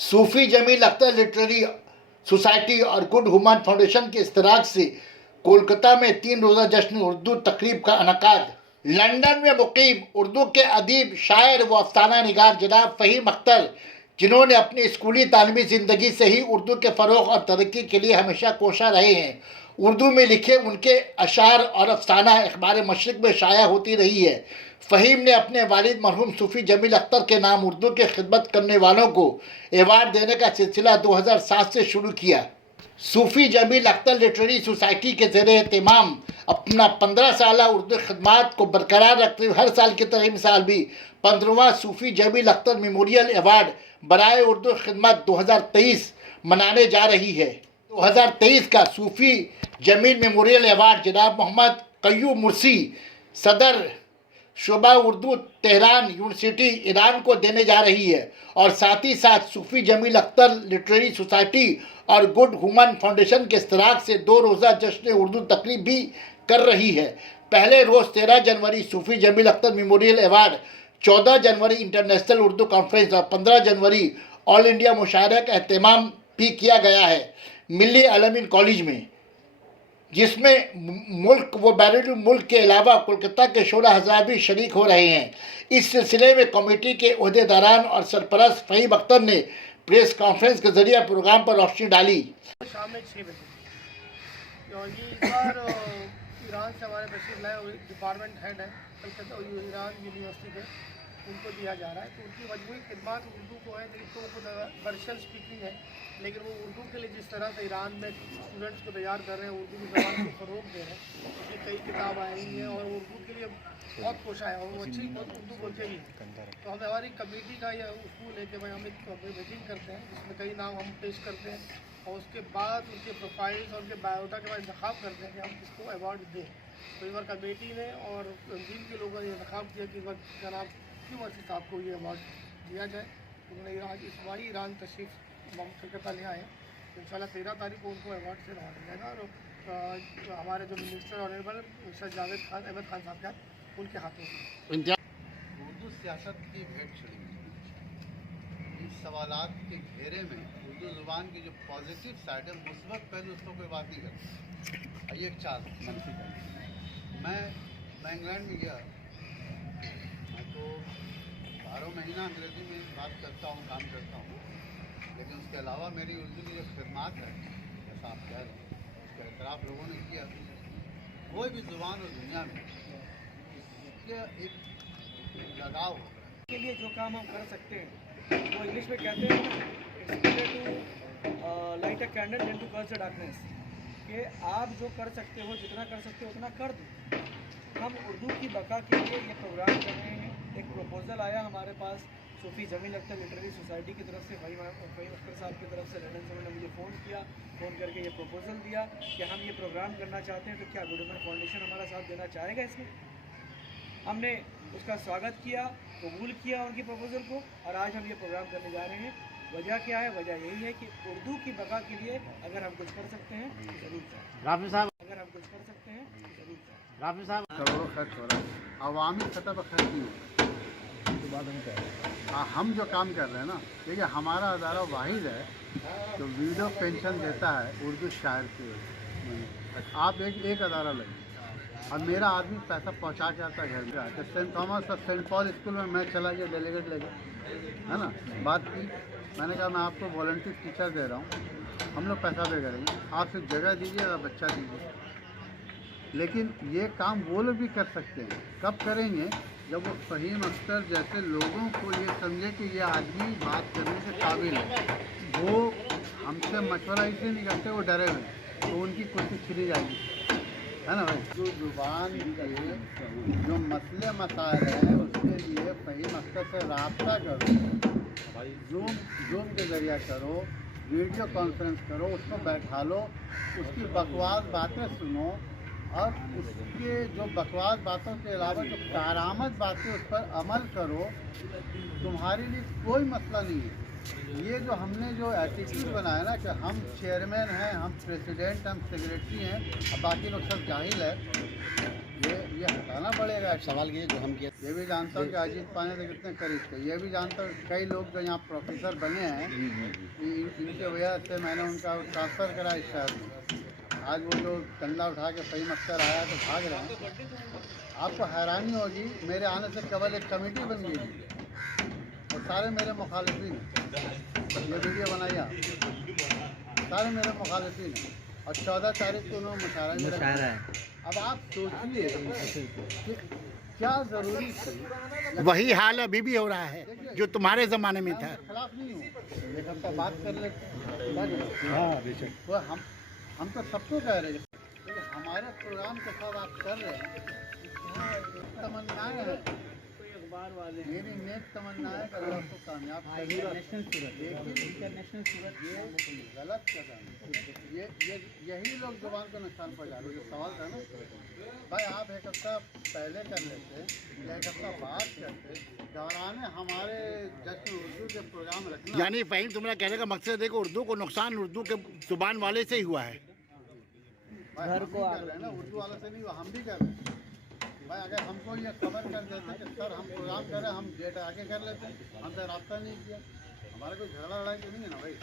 सूफी Jameel Akhtar literary society और good human foundation के इश्तराक से कोलकाता में 3 रोज़ा जश्न उर्दू तकरीब का इनकाद। लंदन में मुकीम उर्दू के अदीब, शायर व अफसाना निगार जनाब फ़हीम अख्तर, जिन्होंने अपनी स्कूली तालीमी ज़िंदगी से ही उर्दू के फ़रोग़ और तरक्की के लिए हमेशा कोशा रहे हैं। उर्दू में लिखे उनके अशार और अफसाना अखबार मशरिक़ में शाया होती रही है। फ़हीम ने अपने वालिद मरहूम सूफ़ी जमील अख्तर के नाम उर्दू की खिदमत करने वालों को एवार्ड देने का सिलसिला 2007 से शुरू किया। सूफ़ी जमील अख्तर लिटरेरी सोसाइटी के ज़ेरे एहतमाम अपना 15 साल उर्दू खदमात को बरकरार रखते हुए हर साल की तरह इस साल भी 15वां सूफ़ी जमील अख्तर मेमोरियल अवार्ड बराए उर्दू खिदमत 2023 मनाने जा रही है। 2023 का सूफ़ी जमील मेमोरियल अवार्ड जनाब मोहम्मद क़य्यूम मुर्सी, सदर शोबा उर्दू तेहरान यूनिवर्सिटी ईरान को देने जा रही है और साथ ही साथ सूफ़ी जमील अख्तर लिटरेरी सोसाइटी और गुड ह्यूमन फाउंडेशन के इश्तराक से 2 रोज़ा जश्न उर्दू तकरीब भी कर रही है। पहले रोज़ 13 जनवरी सूफ़ी जमील अख्तर मेमोरियल अवार्ड, 14 जनवरी इंटरनेशनल उर्दू कॉन्फ्रेंस और 15 जनवरी ऑल इंडिया मुशायरा का एहतमाम भी किया गया है मिल्ली अलमीन कॉलेज में, जिसमें मुल्क व बैरून मुल्क के अलावा कोलकाता के 16,000 भी शरीक हो रहे हैं। इस सिलसिले में कमेटी के ओहदेदारान और सरपरस्त फ़हीम अख्तर ने प्रेस कॉन्फ्रेंस के जरिए प्रोग्राम पर रोशनी डाली। शाम में 6 बजे और ये इस बार ईरान से हमारे तशरीफ लाए डिपार्टमेंट हेड है कलकत्ता ईरान यूनिवर्सिटी के, उनको दिया जा रहा है। तो उनकी मजबूरी खिदमत उर्दू को है, तो वर्चुअल स्पीकिंग है, लेकिन वो उर्दू के लिए जिस तरह से ईरान में स्टूडेंट्स को तैयार कर रहे हैं, उर्दू की ज़बान को फ़रोग़ दे रहे हैं, उसकी कई किताब आई हैं और उर्दू के लिए बहुत कोशा है और वो अच्छी बहुत उर्दू बोलते भी हैं। तो हमें हमारी कमेटी का यह उसूल है कि भाई हम एक मीटिंग करते हैं जिसमें कई नाम हम पेश करते हैं और उसके बाद उनके प्रोफाइल्स और उनके बायोडा के बाद इंतखाब करते हैं कि हम किसको अवार्ड दें। तो इस बार कमेटी ने और तंजीम के लोगों ने इंतखाब किया कि इस बार जनाब यूनिवर्सिटी साहब को ये अवार्ड दिया जाए। उन्होंने आज इस बार ईरान तशरीफ़ कलकत्ता ले आए, इंशाल्लाह 13 तारीख को उनको अवार्ड से नवाजा जाएगा और हमारे जो minister honourable mister Javed Khan Ahmed Khan Sahab का उनके हाथों में। उर्दू सियासत की भेंट चढ़ी इन सवालात के घेरे में उर्दू ज़ुबान की जो पॉजिटिव साइड है, मुस्बत पहलू, उसको कोई बात नहीं करता। ये एक चाल मनफी का। मैं इंग्लैंड में गया, मैं तो 12 महीना अंग्रेज़ी में बात करता हूँ, काम करता हूँ, लेकिन उसके अलावा मेरी उर्दू की जो खिदमात है, जैसा आप कह रहे हैं, उसका एतराफ़ लोगों ने किया। कोई भी ज़ुबान और दुनिया में एक लगाव के लिए जो काम हम कर सकते हैं, वो इंग्लिश में कहते हैं to light a candle than to curse the darkness, कि आप जो कर सकते हो, जितना कर सकते हो उतना कर दो। हम उर्दू की बका के लिए ये प्रोग्राम कर रहे हैं। एक प्रपोज़ल आया हमारे पास सूफ़ी जमील अख्तर लिटरेरी सोसाइटी की तरफ से, फ़हीम अख्तर साहब की तरफ से लंदन से उन्होंने मुझे फ़ोन करके ये प्रपोज़ल दिया कि हम ये प्रोग्राम करना चाहते हैं, तो क्या गुड ह्यूमन फाउंडेशन हमारा साथ देना चाहेगा इसमें। हमने उसका स्वागत किया, कबूल किया उनकी प्रपोज़ल को और आज हम ये प्रोग्राम करने जा रहे हैं। वजह क्या है? वजह यही है कि उर्दू की बका के लिए अगर हम कुछ कर सकते हैं तो ज़रूर करें। राफ़ी साहब, अगर हम कुछ कर सकते हैं तो ज़रूर करें। राफ़ी साहब, करोड़ों खर्च हो रहा है, अवामी सतह पर खर्च नहीं हो रहा। हम जो काम कर रहे हैं ना, देखिए हमारा अदारा वाहिद है जो वीडियो पेंशन देता है उर्दू शायर के। आप एक अदारा लगे और मेरा आदमी पैसा पहुंचा के आता है घर में। तो सेंट थॉमस और सेंट पॉल स्कूल में मैं चला गया डेलीगेट लेकर, है ना, बात की। मैंने कहा मैं आपको वॉलंटियर टीचर दे रहा हूँ, हम लोग पैसा पे करेंगे, आप सिर्फ जगह दीजिए और बच्चा दीजिए। लेकिन ये काम वो लोग भी कर सकते हैं। कब करेंगे? जब वो फ़हीम अख्तर जैसे लोगों को ये समझे कि ये आदमी बात करने के काबिल है। वो हमसे मशवरा इसलिए नहीं करते, वो डरे हुए, तो उनकी कुर्सी छिड़ी जाएगी, है ना भाई। जो ज़ुबान के जो मसले मसाइल हैं, उसके लिए फ़हीम अख्तर से रब्ता करो, जूम के ज़रिए करो, वीडियो कॉन्फ्रेंस करो, उसको बैठा लो, उसकी बकवास बातें सुनो और उसके जो बकवास बातों के अलावा जो कारामद बातें उस पर अमल करो। तुम्हारे लिए कोई मसला नहीं है। ये जो हमने जो एटीट्यूड बनाया ना कि हम चेयरमैन हैं, हम प्रेसिडेंट, हम सेक्रेटरी हैं और बाकी लोग सब जाहिल है, ये हटाना पड़ेगा। सवाल ये जो हम किया ये भी जानता हूँ कि अजीत पाने से कितने करीब थे। ये भी जानता हूँ कई लोग जो यहाँ प्रोफेसर बने हैं, इनके वजह से मैंने उनका ट्रांसफ़र करा इस शहर में। आज वो जो डंडा उठा के फहीम अख्तर आया तो भाग रहे हैं। आपको हैरानी होगी, मेरे आने से केवल एक कमेटी बन गई और सारे मेरे मुखालिफिन हैं। ये वीडियो बनाई आप, सारे मेरे मुखालिफिन हैं और 14 तारीख को उन्होंने मुशायरा है। अब आप सोचिए कि क्या ज़रूरी थी। वही हाल अभी भी हो रहा है जो तुम्हारे ज़माने में था। मैं खिलाफ नहीं हूँ, एक हफ्ता बात कर लेते। हाँ बेशक, वो हम तो सबको कह रहे हैं, लेकिन हमारे प्रोग्राम के साथ आप कर रहे हैं। क्या तमन्नाएं हैं, मेरी नेक तमन्ना है कि अल्लाह उसको कामयाब करे। इंटरनेशनल सूरत ये गलत कदम है। यही लोग जुबान को नुकसान पहुँचा रहे हैं। सवाल था ना भाई, आप एक हफ्ता पहले कर लेते या एक हफ्ता बाद करते, दौराने हमारे जश्न उर्दू के प्रोग्राम रखना। यानी फ़हीम, तुम्हारा कहने का मकसद है कि उर्दू को नुकसान उर्दू के ज़ुबान वाले से ही हुआ है। भाई हम भी कर रहे हैं ना, उर्दू वाले से नहीं हुआ, हम भी कर रहे हैं। भाई अगर हमको ये खबर कर देते कि सर हम प्रोग्राम कर रहे हैं, हम डेट आगे कर लेते, हमसे रब्ता नहीं किया, हमारा कोई झगड़ा लड़ाई तो नहीं है ना भाई।